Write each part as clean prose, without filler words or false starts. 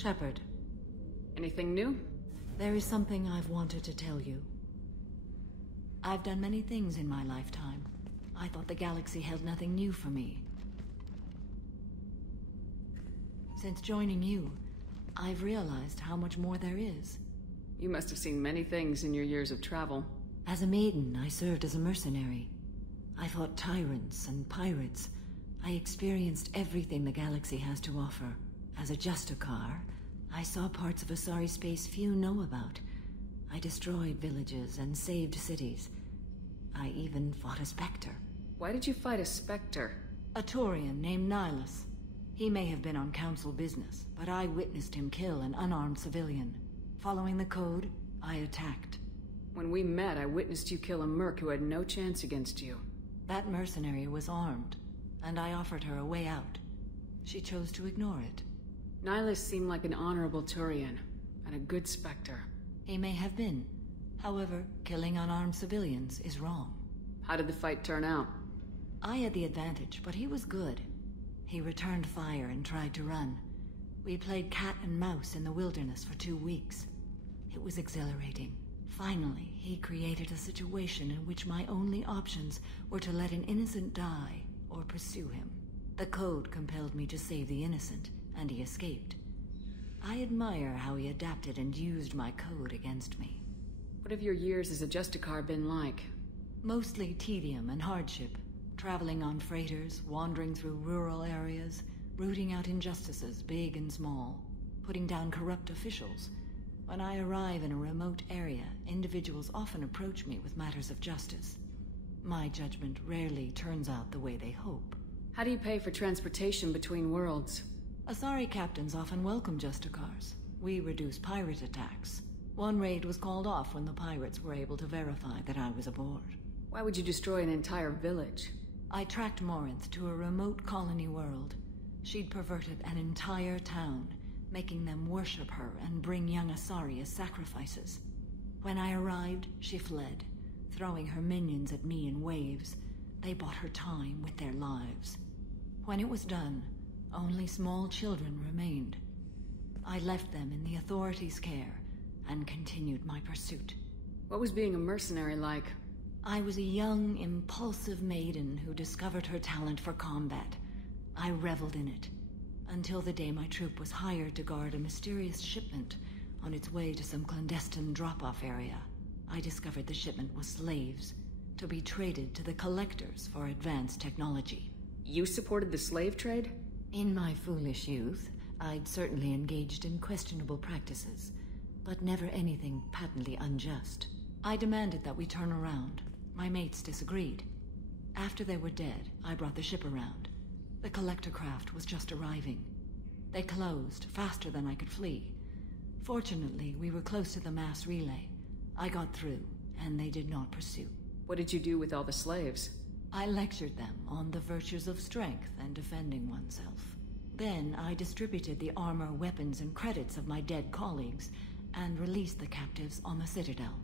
Shepard, Anything new? there is something I've wanted to tell you. I've done many things in my lifetime. I thought the galaxy held nothing new for me. Since joining you, I've realized how much more there is. You must have seen many things in your years of travel. As a maiden, I served as a mercenary. I fought tyrants and pirates. I experienced everything the galaxy has to offer. As a Justicar, I saw parts of Asari space few know about. I destroyed villages and saved cities. I even fought a Spectre. Why did you fight a Spectre? A Taurian named Nihilus. He may have been on council business, but I witnessed him kill an unarmed civilian. Following the code, I attacked. When we met, I witnessed you kill a merc who had no chance against you. That mercenary was armed, and I offered her a way out. She chose to ignore it. Nihilus seemed like an honorable Turian, and a good Spectre. He may have been. However, killing unarmed civilians is wrong. How did the fight turn out? I had the advantage, but he was good. He returned fire and tried to run. We played cat and mouse in the wilderness for 2 weeks. It was exhilarating. Finally, he created a situation in which my only options were to let an innocent die or pursue him. The code compelled me to save the innocent, and he escaped. I admire how he adapted and used my code against me. What have your years as a Justicar been like? Mostly tedium and hardship. Traveling on freighters, wandering through rural areas, rooting out injustices, big and small, putting down corrupt officials. When I arrive in a remote area, individuals often approach me with matters of justice. My judgment rarely turns out the way they hope. How do you pay for transportation between worlds? Asari captains often welcome Justicars. We reduce pirate attacks. One raid was called off when the pirates were able to verify that I was aboard. Why would you destroy an entire village? I tracked Morinth to a remote colony world. She'd perverted an entire town, making them worship her and bring young Asari as sacrifices. When I arrived, she fled, throwing her minions at me in waves. They bought her time with their lives. When it was done, only small children remained. I left them in the authorities' care and continued my pursuit. What was being a mercenary like? I was a young, impulsive maiden who discovered her talent for combat. I reveled in it, until the day my troop was hired to guard a mysterious shipment on its way to some clandestine drop-off area. I discovered the shipment was slaves, to be traded to the collectors for advanced technology. You supported the slave trade? In my foolish youth, I'd certainly engaged in questionable practices, but never anything patently unjust. I demanded that we turn around. My mates disagreed. After they were dead, I brought the ship around. The collector craft was just arriving. They closed faster than I could flee. Fortunately, we were close to the mass relay. I got through, and they did not pursue. What did you do with all the slaves? I lectured them on the virtues of strength and defending oneself. Then I distributed the armor, weapons, and credits of my dead colleagues, and released the captives on the Citadel.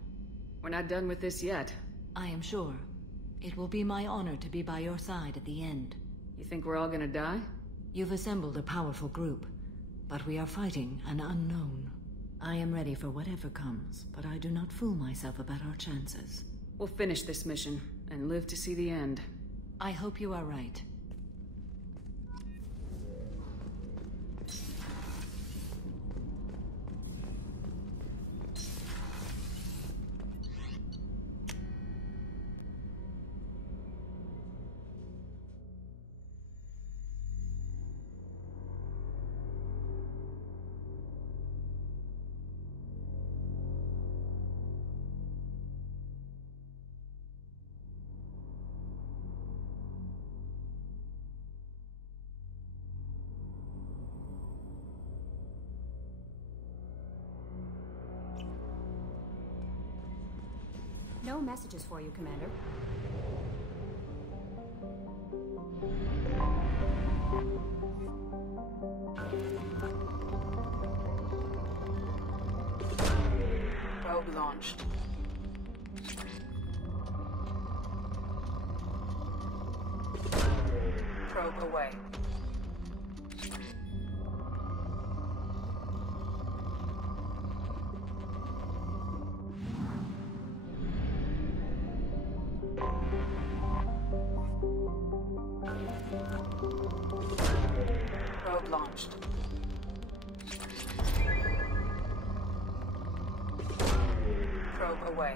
We're not done with this yet. I am sure. It will be my honor to be by your side at the end. You think we're all gonna die? You've assembled a powerful group, but we are fighting an unknown. I am ready for whatever comes, but I do not fool myself about our chances. We'll finish this mission, and live to see the end. I hope you are right. No messages for you, Commander. Probe launched. Probe away. Probe launched. Probe away.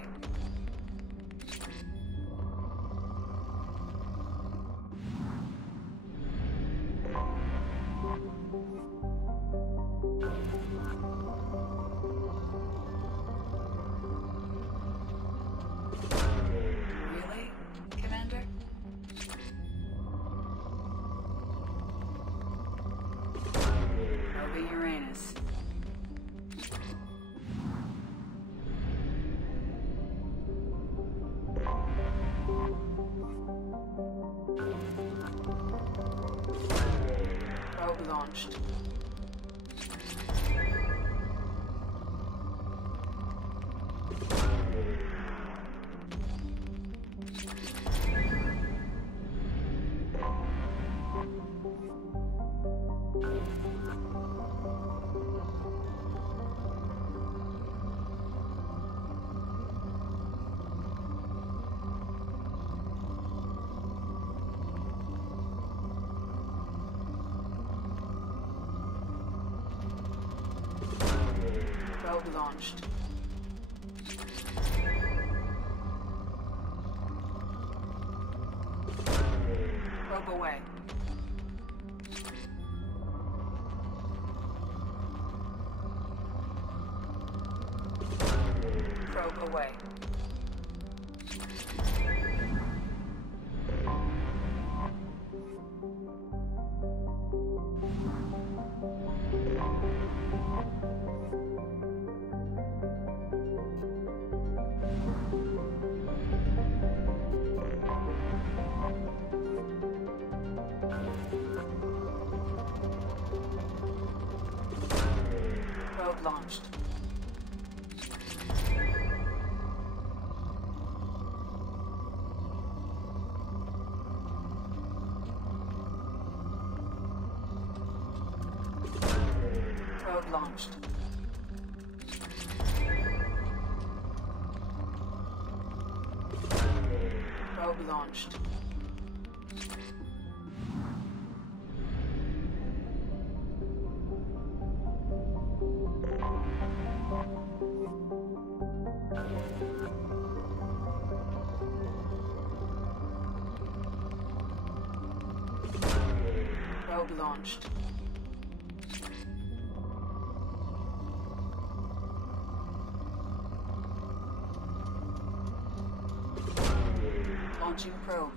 Really, Commander? Probing Uranus. Probe launched. Probe launched. Probe away. Probe away. Probe launched. Probe launched. Probe launched. Probe launched. Launching probe.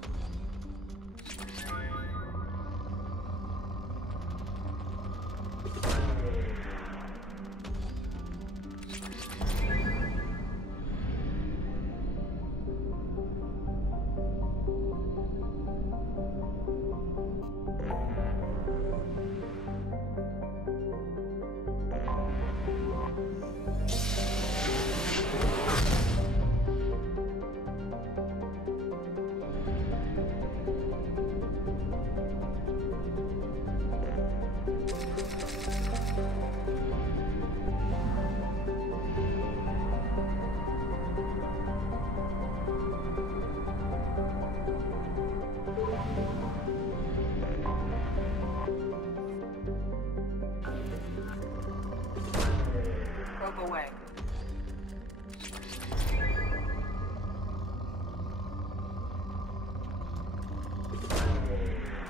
Probe away.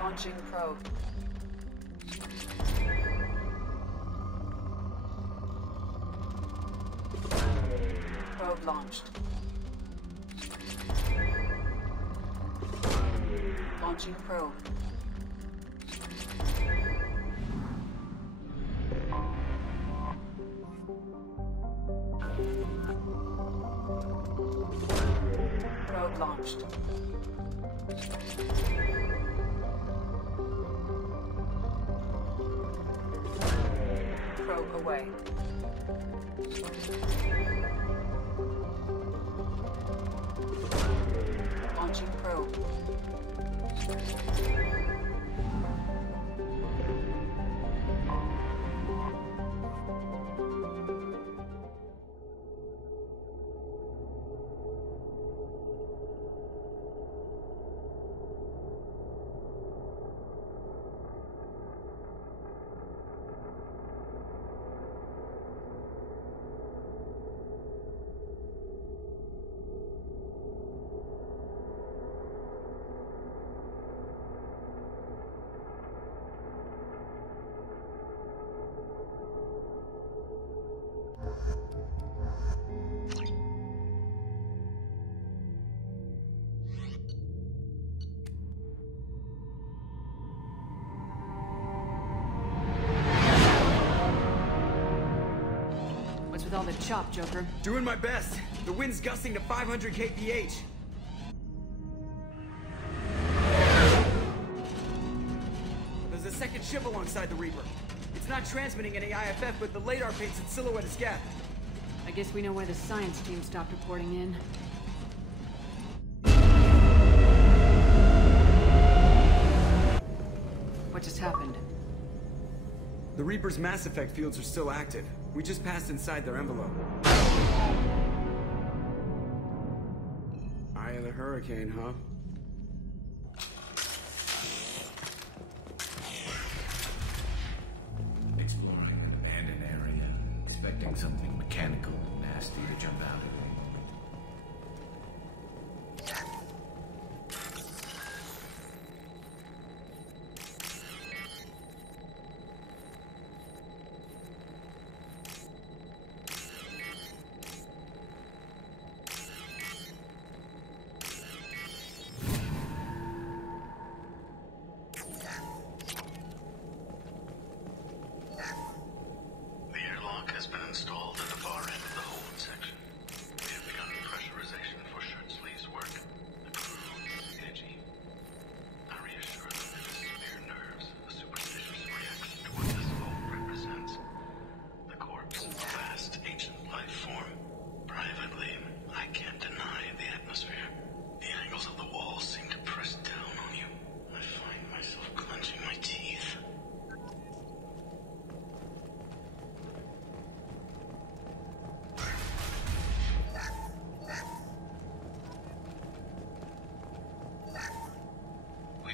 Launching probe. Probe launched. Launching probe. Probe launched. Probe away. Launching probe. all the chop, Joker. Doing my best. The wind's gusting to 500 kph. There's a second ship alongside the Reaper. It's not transmitting any IFF, but the radar paints its silhouette as Geth. I guess we know why the science team stopped reporting in. What just happened? The Reaper's Mass Effect fields are still active. We just passed inside their envelope. Eye of the Hurricane, huh? Exploring an abandoned area, expecting something mechanical and nasty to jump out of it.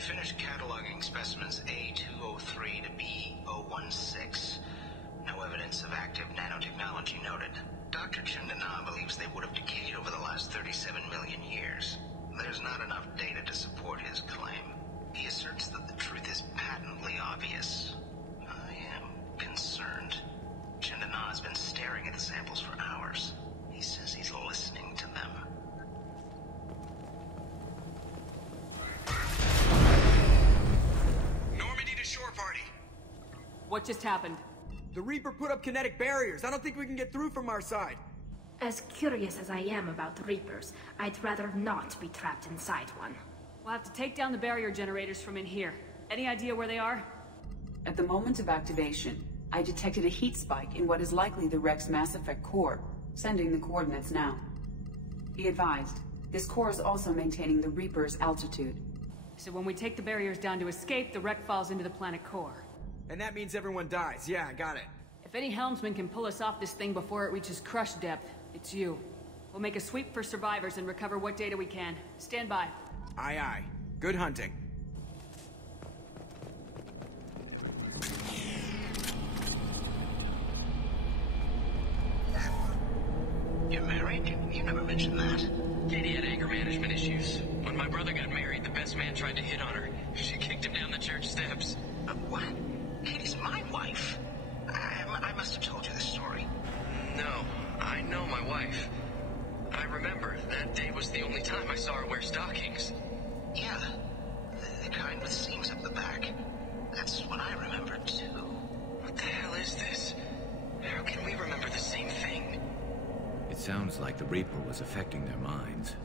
Finished cataloging specimens A203 to B016. No evidence of active nanotechnology noted. Dr. Chandana believes they would have decayed over the last 37 million years. There's not enough data to support his claim. He asserts that the truth is patently obvious. I am concerned. Chandana has been staring at the samples for hours. He says he's listening to them. What just happened? The Reaper put up kinetic barriers. I don't think we can get through from our side. As curious as I am about Reapers, I'd rather not be trapped inside one. We'll have to take down the barrier generators from in here. Any idea where they are? At the moment of activation, I detected a heat spike in what is likely the Rex Mass Effect core, sending the coordinates now. Be advised, this core is also maintaining the Reaper's altitude. So when we take the barriers down to escape, the wreck falls into the planet core. And that means everyone dies. Yeah, I got it. If any helmsman can pull us off this thing before it reaches crush depth, it's you. We'll make a sweep for survivors and recover what data we can. Stand by. Aye, aye. Good hunting. You're married? You never mentioned that. Katie had anger management issues. When my brother got married, the best man tried to hit on her. She kicked him down the church steps. What? Katie's my wife. I must have told you this story. No, I know my wife. I remember, that day was the only time I saw her wear stockings. Yeah, the kind with seams up the back. That's what I remember, too. What the hell is this? How can we remember the same thing? It sounds like the Reaper was affecting their minds.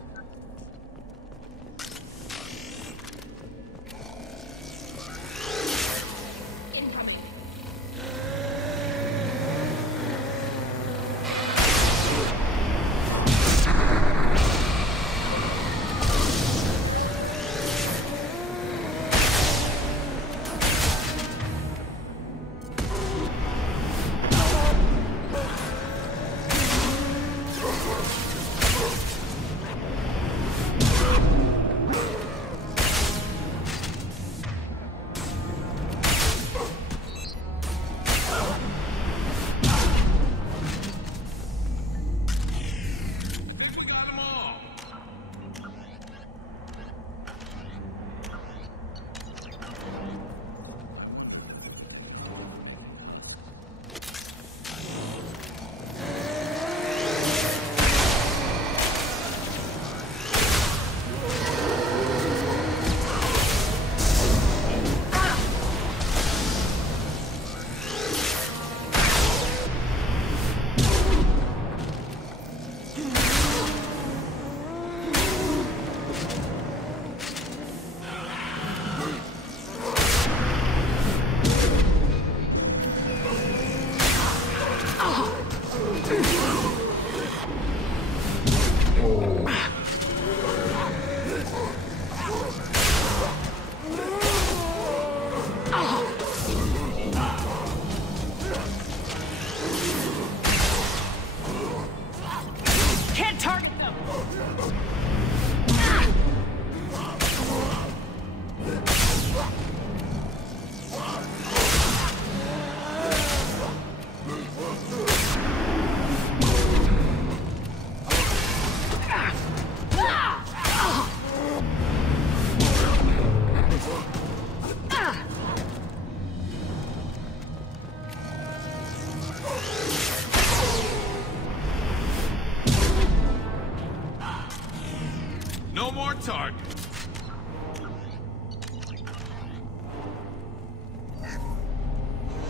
more targets.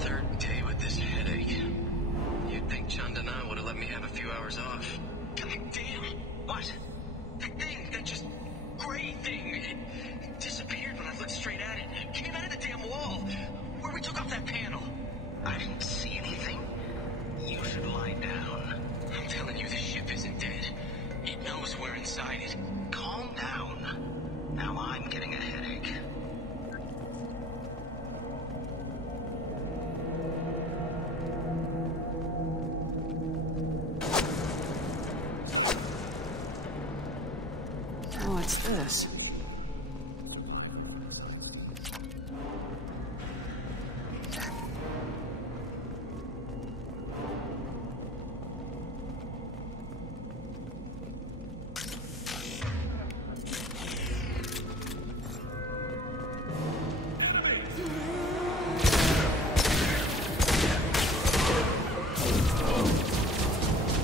Third day with this headache. You'd think Chandana would have let me have a few hours off. God damn! What? That thing, that just gray thing, it disappeared when I looked straight at it. It came out of the damn wall, where we took off that panel. I didn't see anything. You should lie down. I'm telling you, this ship isn't dead. It knows we're inside it. Calm down. Now I'm getting a headache. What's this?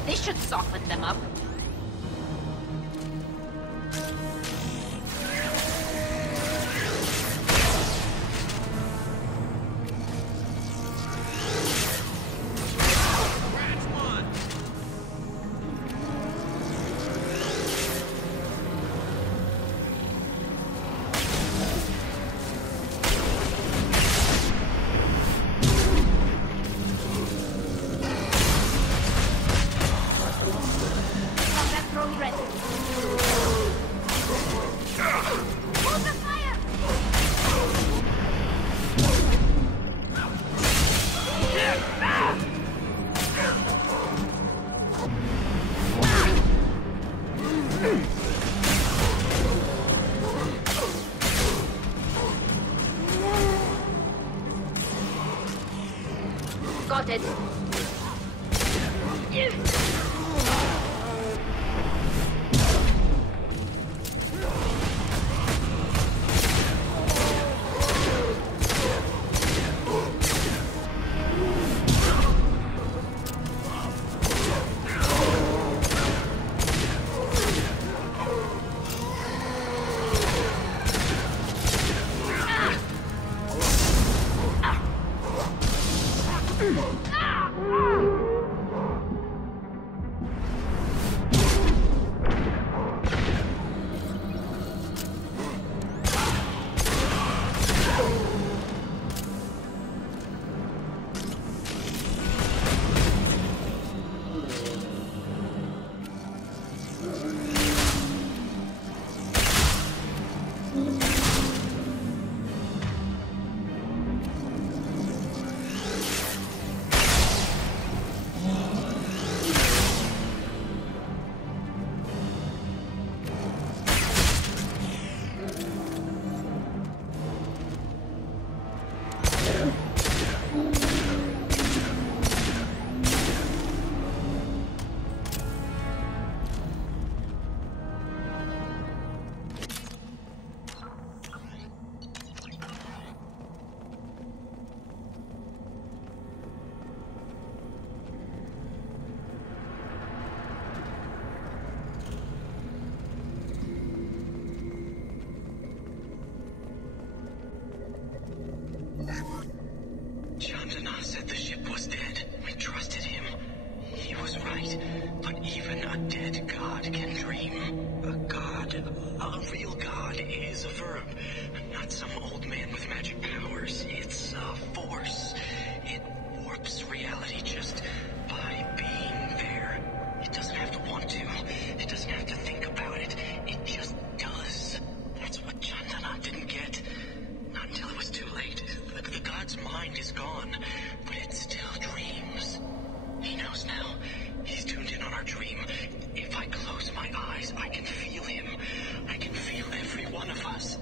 This should soften them up. Got it. Chandana said the ship was dead. We trusted him. He was right. But even a dead god can dream. A god, a real god, is a verb. Not some old man with magic powers. It's a force. It warps reality just by being there. It doesn't have to want to. It doesn't have to think about it. It just does. That's what Chandana didn't get. Not until it was too late. The god's mind is gone, but it still dreams. He knows now. He's tuned in on our dream. If I close my eyes, I can feel him. I can feel every one of us.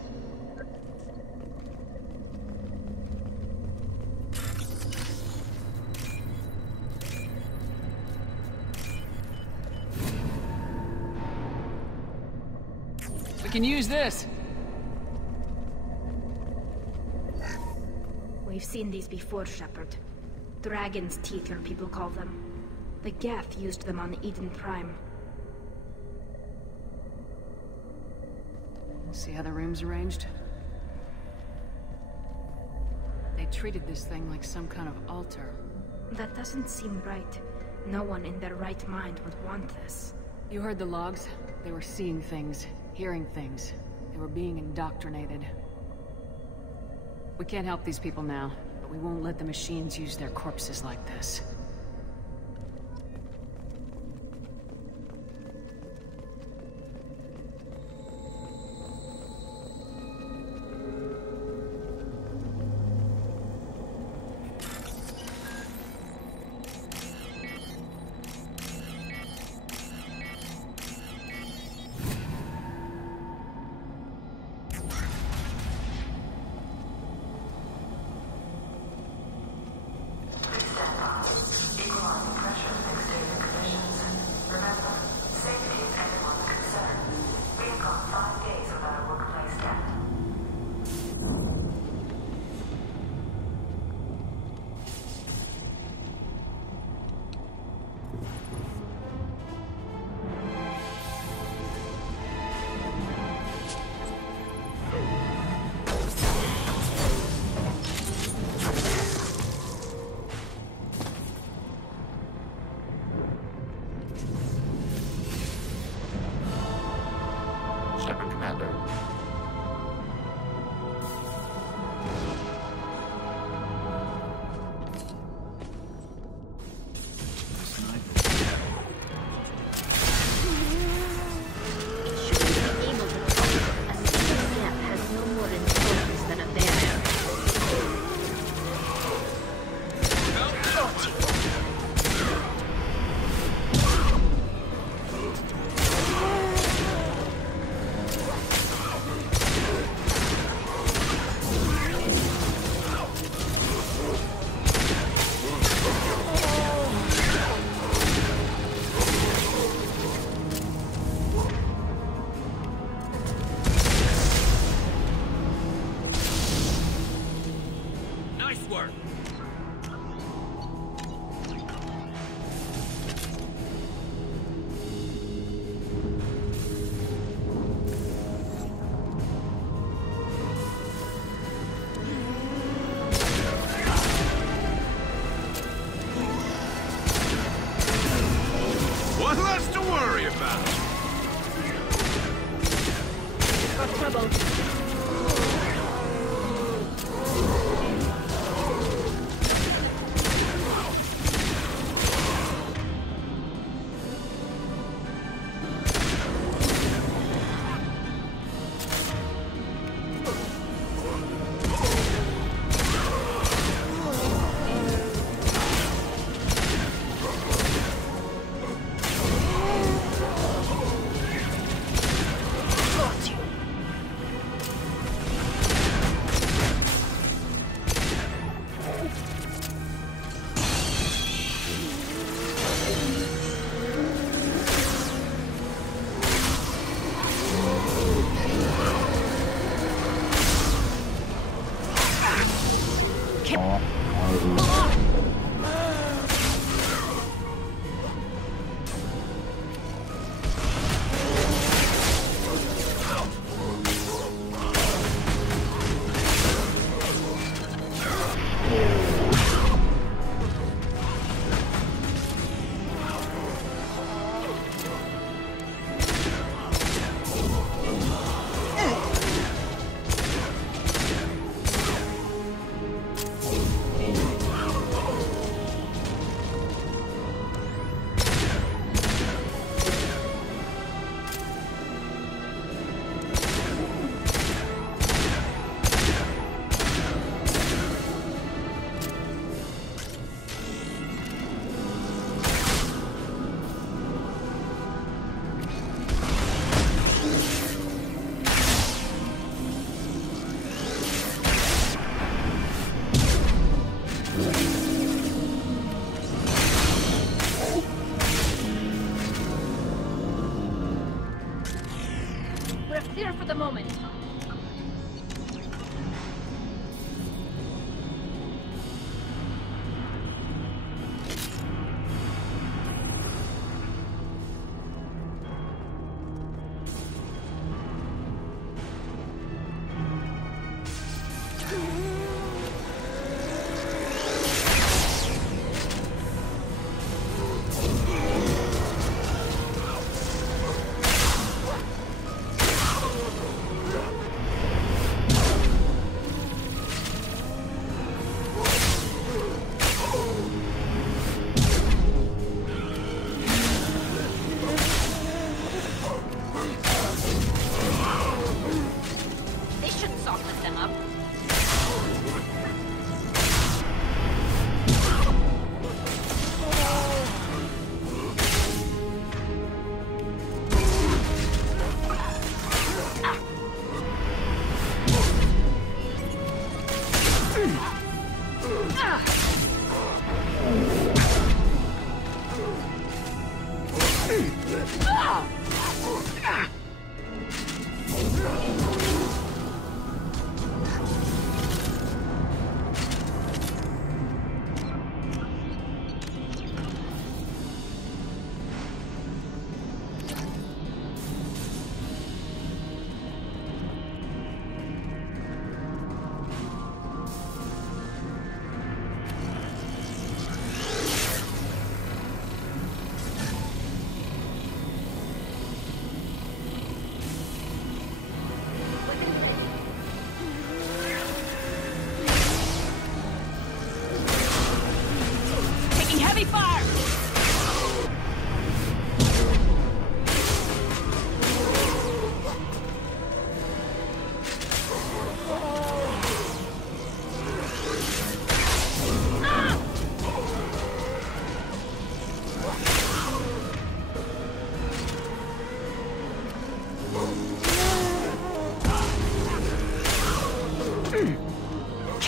We can use this. We've seen these before, Shepard. Dragon's teeth, your people call them. The Geth used them on Eden Prime. See how the room's arranged? They treated this thing like some kind of altar. That doesn't seem right. No one in their right mind would want this. You heard the logs? They were seeing things, hearing things. They were being indoctrinated. We can't help these people now, but we won't let the machines use their corpses like this. Clear for the moment.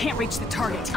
can't reach the target.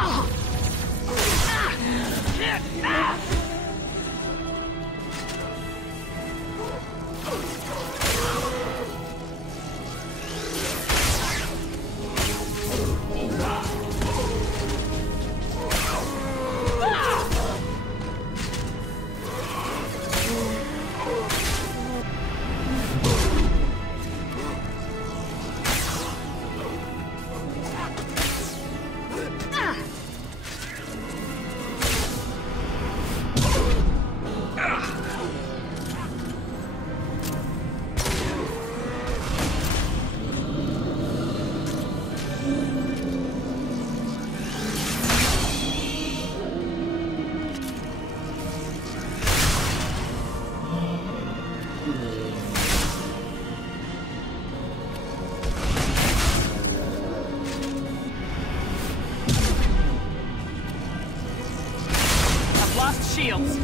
Shields.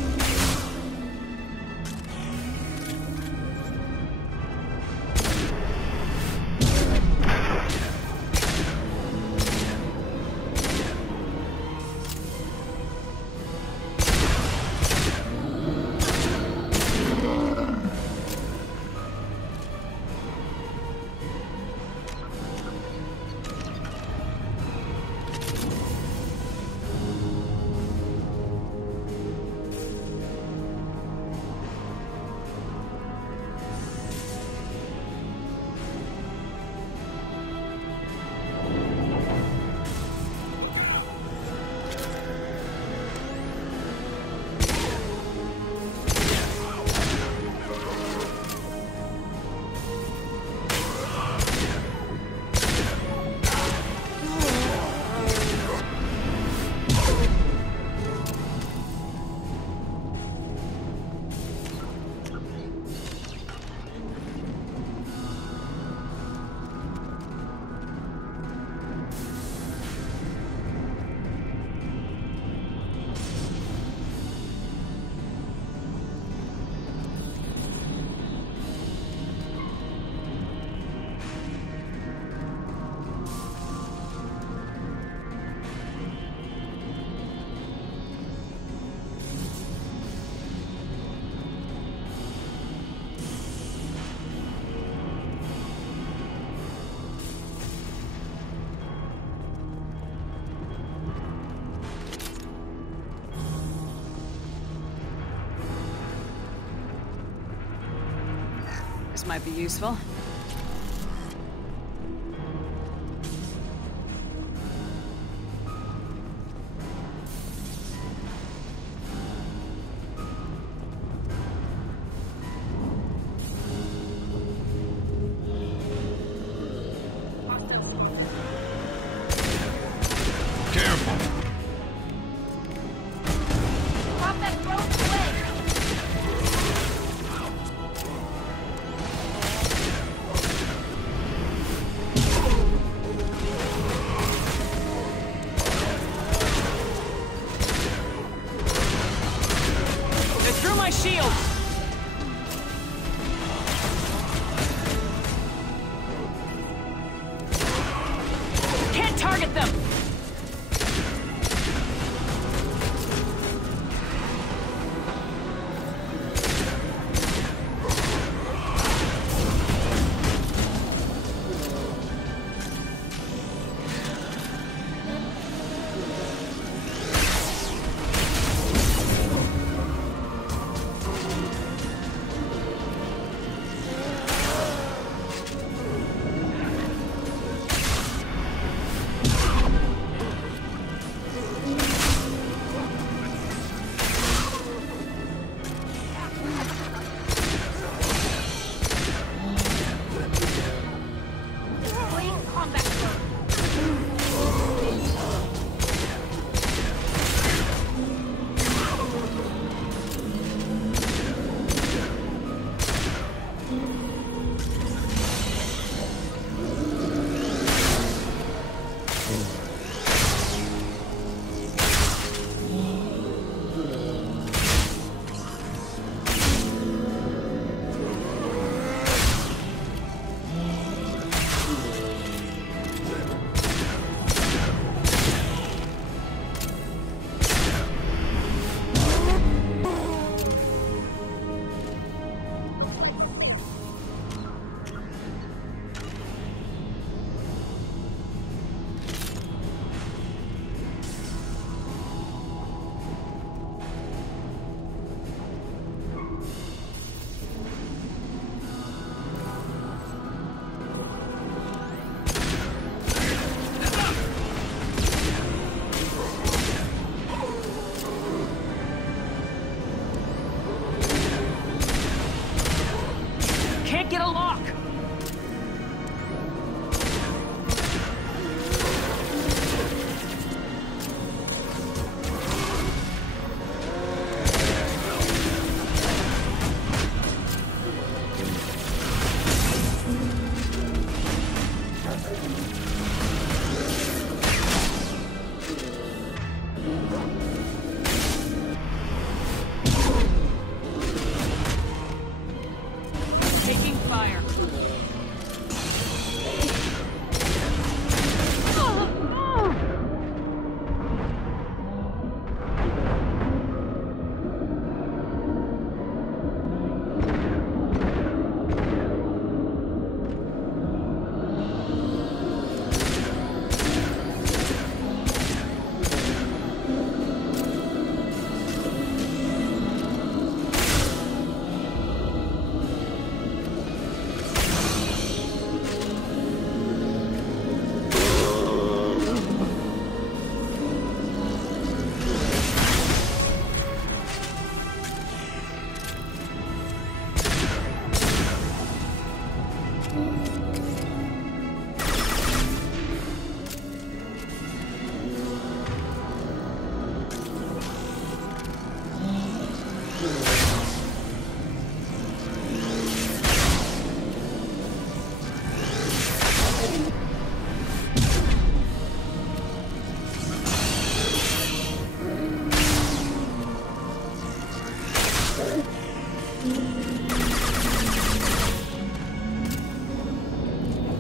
This might be useful.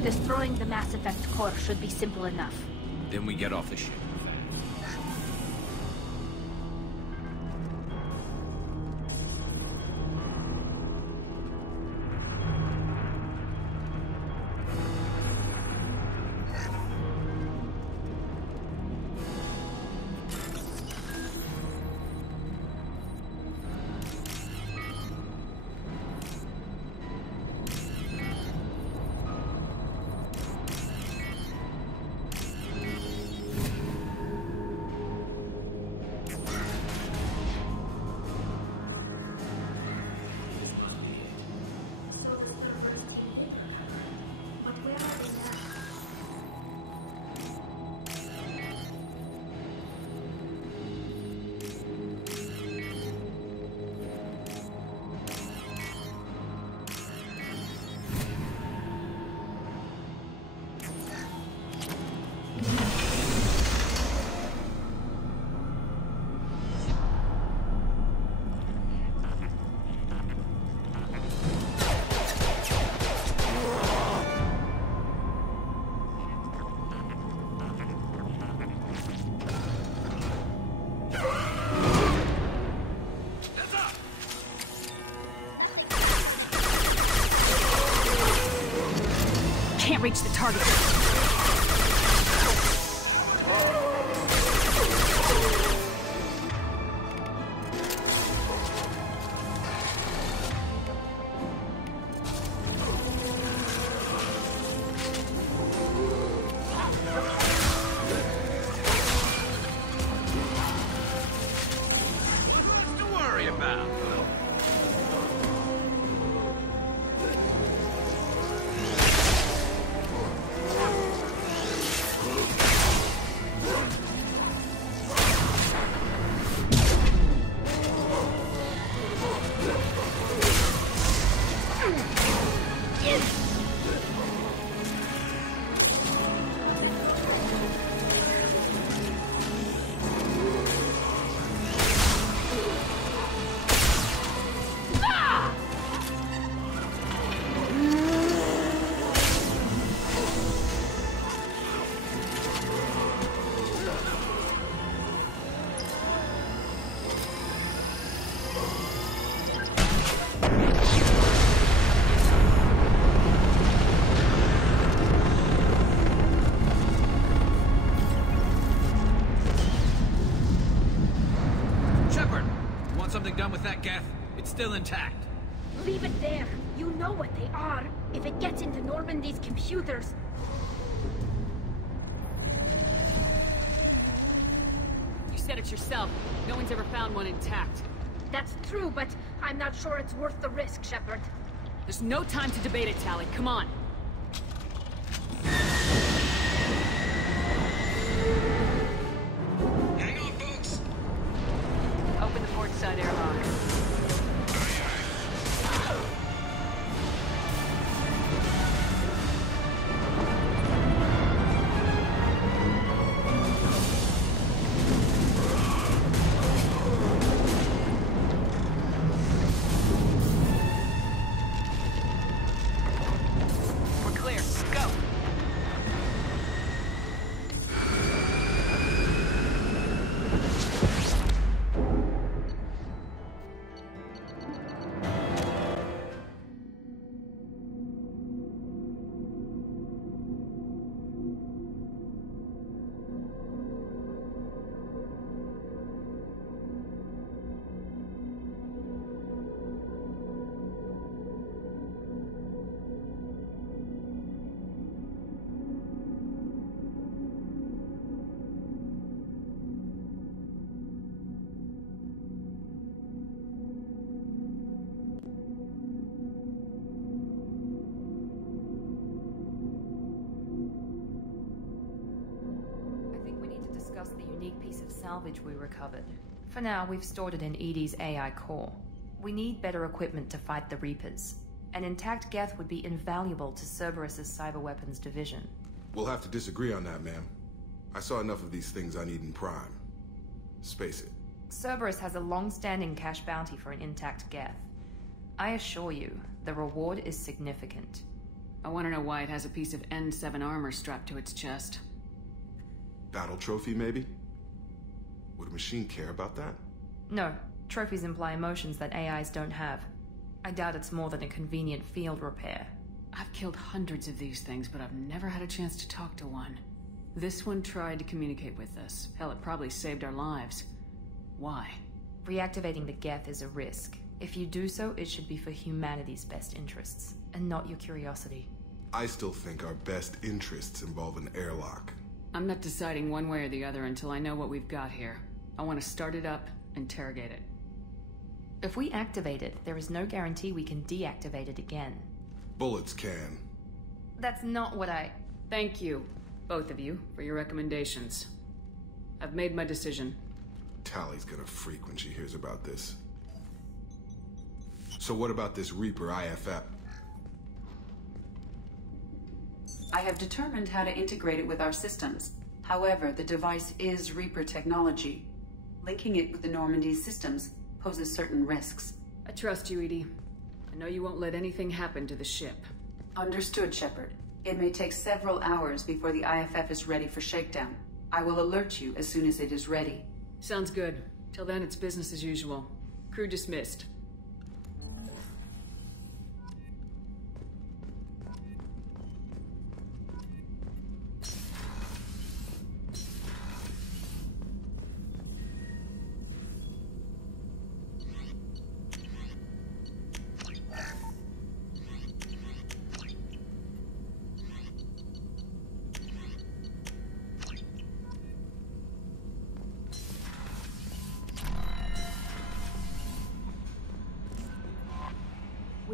Destroying the Mass Effect core should be simple enough. Then we get off the ship. Can't reach the target. Don't worry about. Something done with that geth? It's still intact. Leave it there. You know what they are. If it gets into Normandy's computers... You said it yourself. No one's ever found one intact. That's true, but I'm not sure it's worth the risk, Shepard. There's no time to debate it, Tali. Come on. Hang on, folks. Open the port side airlock. We're clear. Go. The unique piece of salvage we recovered. For now, we've stored it in EDI's AI core. We need better equipment to fight the Reapers. An intact geth would be invaluable to Cerberus's cyber weapons division. We'll have to disagree on that, ma'am. I saw enough of these things I need in Prime. Space it. Cerberus has a long-standing cash bounty for an intact geth. I assure you, the reward is significant. I want to know why it has a piece of N7 armor strapped to its chest. Battle trophy, maybe? Would a machine care about that? No. Trophies imply emotions that AIs don't have. I doubt it's more than a convenient field repair. I've killed hundreds of these things, but I've never had a chance to talk to one. This one tried to communicate with us. Hell, it probably saved our lives. Why? Reactivating the Geth is a risk. If you do so, it should be for humanity's best interests, and not your curiosity. I still think our best interests involve an airlock. I'm not deciding one way or the other until I know what we've got here. I want to start it up, interrogate it. If we activate it, there is no guarantee we can deactivate it again. Bullets can. That's not what I... Thank you, both of you, for your recommendations. I've made my decision. Tally's gonna freak when she hears about this. So what about this Reaper IFF? I have determined how to integrate it with our systems. However, the device is Reaper technology. Linking it with the Normandy's systems poses certain risks. I trust you, Edie. I know you won't let anything happen to the ship. Understood, Shepard. It may take several hours before the IFF is ready for shakedown. I will alert you as soon as it is ready. Sounds good. Till then, it's business as usual. Crew dismissed.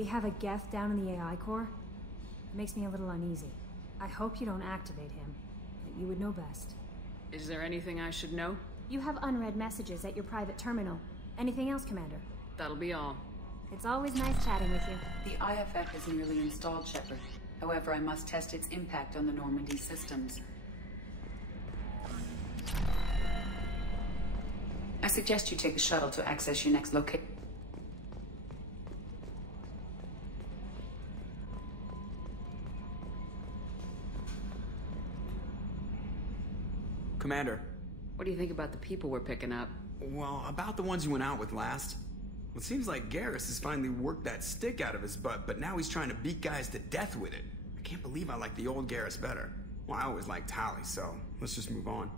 We have a Geth down in the AI core. It makes me a little uneasy. I hope you don't activate him, but you would know best. Is there anything I should know? You have unread messages at your private terminal. Anything else, Commander? That'll be all. It's always nice chatting with you. The IFF is nearly installed, Shepard. However, I must test its impact on the Normandy systems. I suggest you take the shuttle to access your next location. Commander. What do you think about the people we're picking up? Well, about the ones you went out with last. It seems like Garrus has finally worked that stick out of his butt, but now he's trying to beat guys to death with it. I can't believe I like the old Garrus better. Well, I always liked Tally, so let's just move on.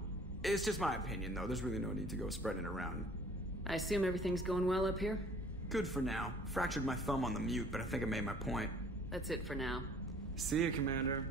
It's just my opinion, though. There's really no need to go spreading it around. I assume everything's going well up here? Good for now. Fractured my thumb on the mute, but I think I made my point. That's it for now. See you, Commander.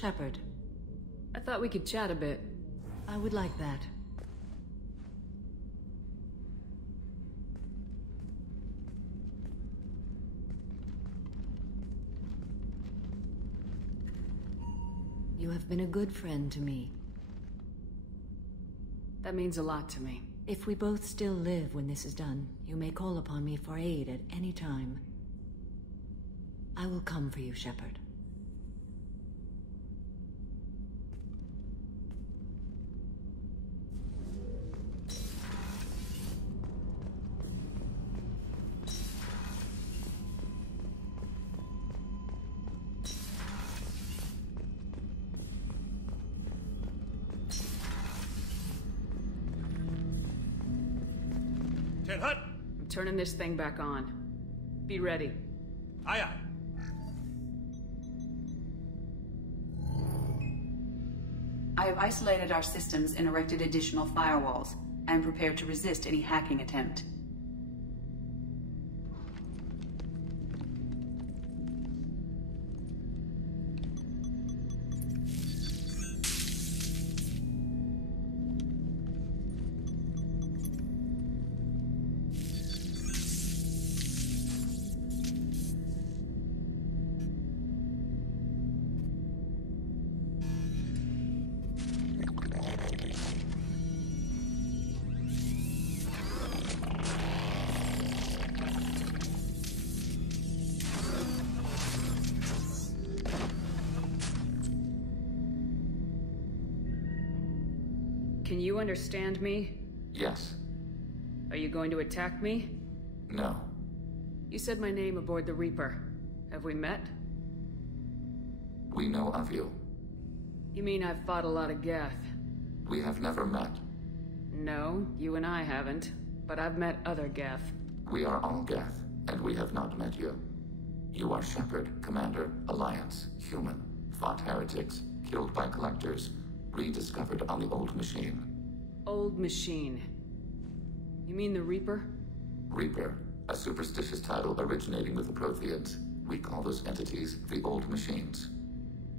Shepard. I thought we could chat a bit. I would like that. You have been a good friend to me. That means a lot to me. If we both still live when this is done, you may call upon me for aid at any time. I will come for you, Shepard. I'm turning this thing back on. Be ready. Aye, aye. I have isolated our systems and erected additional firewalls. I am prepared to resist any hacking attempt. Can you understand me? Yes. Are you going to attack me? No. You said my name aboard the Reaper. Have we met? We know of you. You mean I've fought a lot of Geth? We have never met. No, you and I haven't. But I've met other Geth. We are all Geth, and we have not met you. You are Shepard, Commander, Alliance, human, fought heretics, killed by collectors, rediscovered on the Old Machine. Old Machine. You mean the Reaper? Reaper, a superstitious title originating with the Protheans. We call those entities the Old Machines.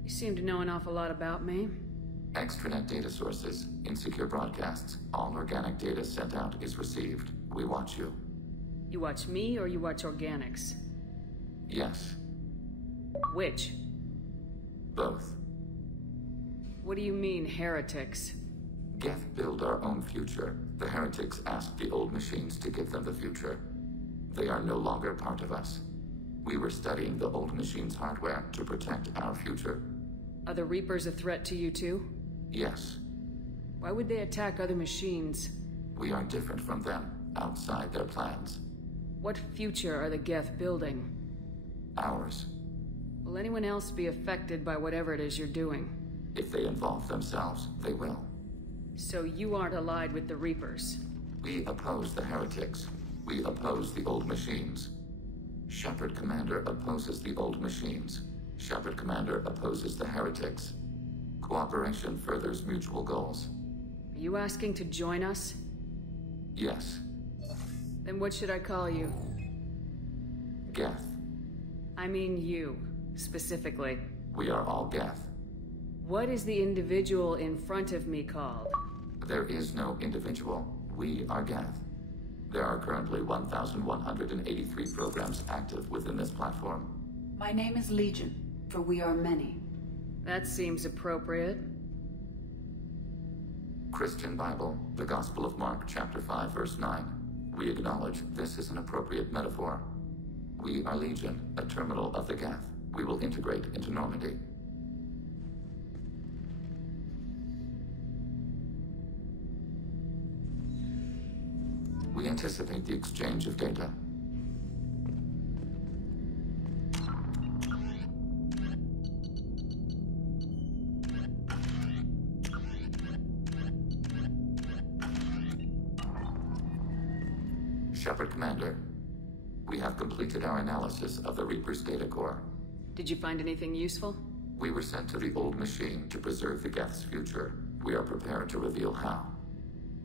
You seem to know an awful lot about me. Extranet data sources, insecure broadcasts, all organic data sent out is received. We watch you. You watch me or you watch organics? Yes. Which? Both. What do you mean, heretics? Geth build our own future. The heretics asked the Old Machines to give them the future. They are no longer part of us. We were studying the Old Machines' hardware to protect our future. Are the Reapers a threat to you too? Yes. Why would they attack other machines? We are different from them, outside their plans. What future are the Geth building? Ours. Will anyone else be affected by whatever it is you're doing? If they involve themselves, they will. So you aren't allied with the Reapers? We oppose the heretics. We oppose the Old Machines. Shepard Commander opposes the Old Machines. Shepard Commander opposes the heretics. Cooperation furthers mutual goals. Are you asking to join us? Yes. Then what should I call you? Geth. I mean you, specifically. We are all Geth. What is the individual in front of me called? There is no individual. We are Geth. There are currently 1,183 programs active within this platform. My name is Legion, for we are many. That seems appropriate. Christian Bible, the Gospel of Mark, chapter 5, verse 9. We acknowledge this is an appropriate metaphor. We are Legion, a terminal of the Geth. We will integrate into Normandy. We anticipate the exchange of data. Shepard Commander, we have completed our analysis of the Reaper's data core. Did you find anything useful? We were sent to the Old Machine to preserve the Geth's future. We are prepared to reveal how.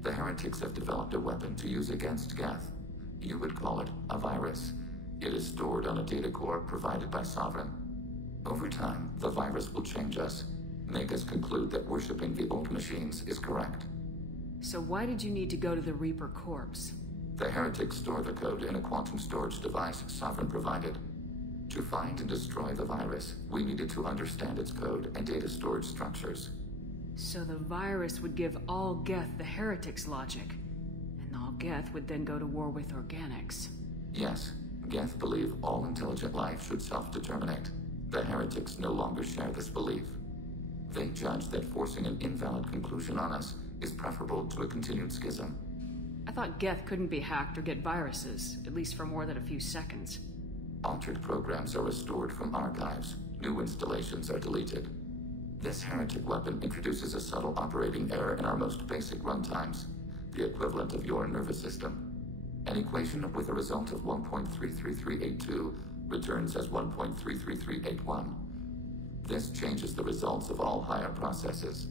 The heretics have developed a weapon to use against Geth. You would call it a virus. It is stored on a data core provided by Sovereign. Over time, the virus will change us, make us conclude that worshipping the Old Machines is correct. So why did you need to go to the Reaper corpse? The heretics store the code in a quantum storage device Sovereign provided. To find and destroy the virus, we needed to understand its code and data storage structures. So the virus would give all Geth the heretics' logic, and all Geth would then go to war with organics. Yes, Geth believe all intelligent life should self-determinate. The heretics no longer share this belief. They judge that forcing an invalid conclusion on us is preferable to a continued schism. I thought Geth couldn't be hacked or get viruses, at least for more than a few seconds. Altered programs are restored from archives. New installations are deleted. This heretic weapon introduces a subtle operating error in our most basic runtimes, the equivalent of your nervous system. An equation with a result of 1.33382 returns as 1.33381. This changes the results of all higher processes.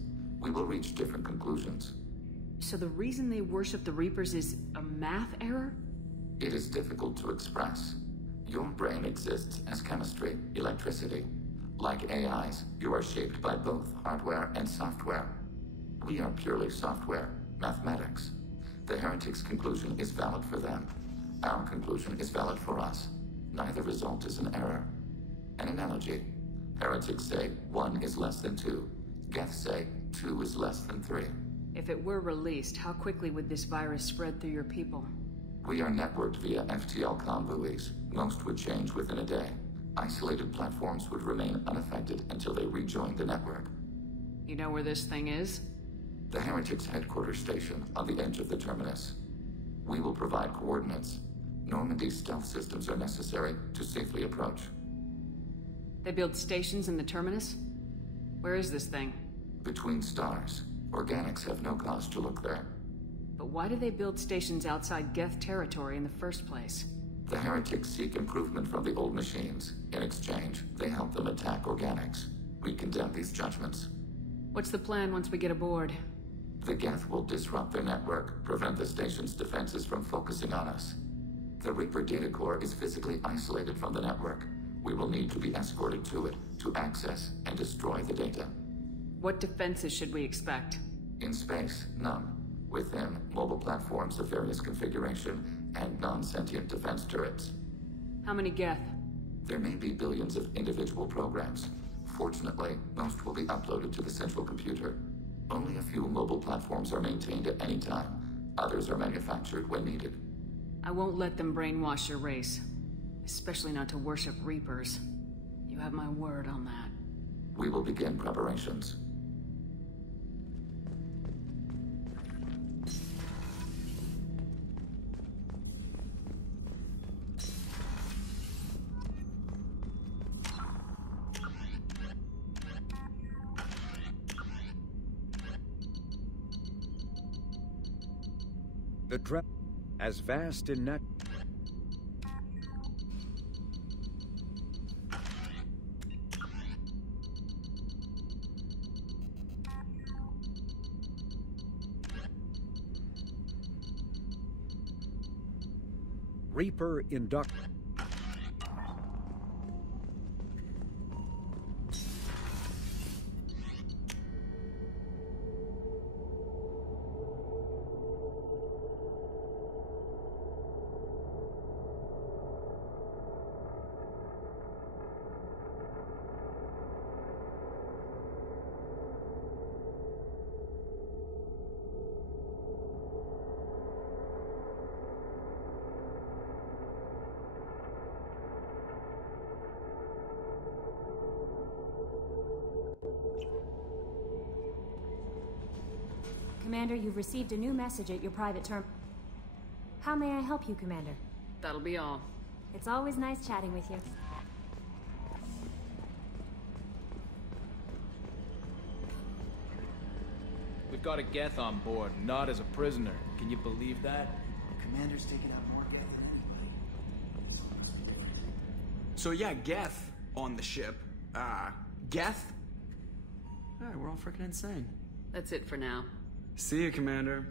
we will reach different conclusions. So the reason they worship the Reapers is a math error? It is difficult to express. Your brain exists as chemistry, electricity. Like AIs, you are shaped by both hardware and software. We are purely software, mathematics. The heretic's conclusion is valid for them. Our conclusion is valid for us. Neither result is an error. An analogy. Heretics say 1 is less than 2. Geths say 2 is less than 3. If it were released, how quickly would this virus spread through your people? We are networked via FTL buoys. Most would change within a day. Isolated platforms would remain unaffected until they rejoined the network. You know where this thing is? The Heretics' headquarters station on the edge of the terminus. We will provide coordinates. Normandy's stealth systems are necessary to safely approach. They build stations in the terminus? Where is this thing? Between stars. Organics have no cause to look there. But why do they build stations outside Geth territory in the first place? The Heretics seek improvement from the old machines. In exchange, they help them attack organics. We condemn these judgments. What's the plan once we get aboard? The Geth will disrupt their network, prevent the station's defenses from focusing on us. The Reaper data core is physically isolated from the network. We will need to be escorted to it to access and destroy the data. What defenses should we expect? In space, none. Within, mobile platforms of various configuration and non-sentient defense turrets. How many Geth? There may be billions of individual programs. Fortunately, most will be uploaded to the central computer. Only a few mobile platforms are maintained at any time. Others are manufactured when needed. I won't let them brainwash your race. Especially not to worship Reapers. You have my word on that. We will begin preparations. The trap, as vast in net. Reaper induct. Commander, you've received a new message at your private term. How may I help you, Commander? That'll be all. It's always nice chatting with you. We've got a Geth on board, not as a prisoner. Can you believe that? Commander's taking out more Geth than anybody. So yeah, Geth on the ship. Geth? Alright, we're all freaking insane. That's it for now. See you, Commander.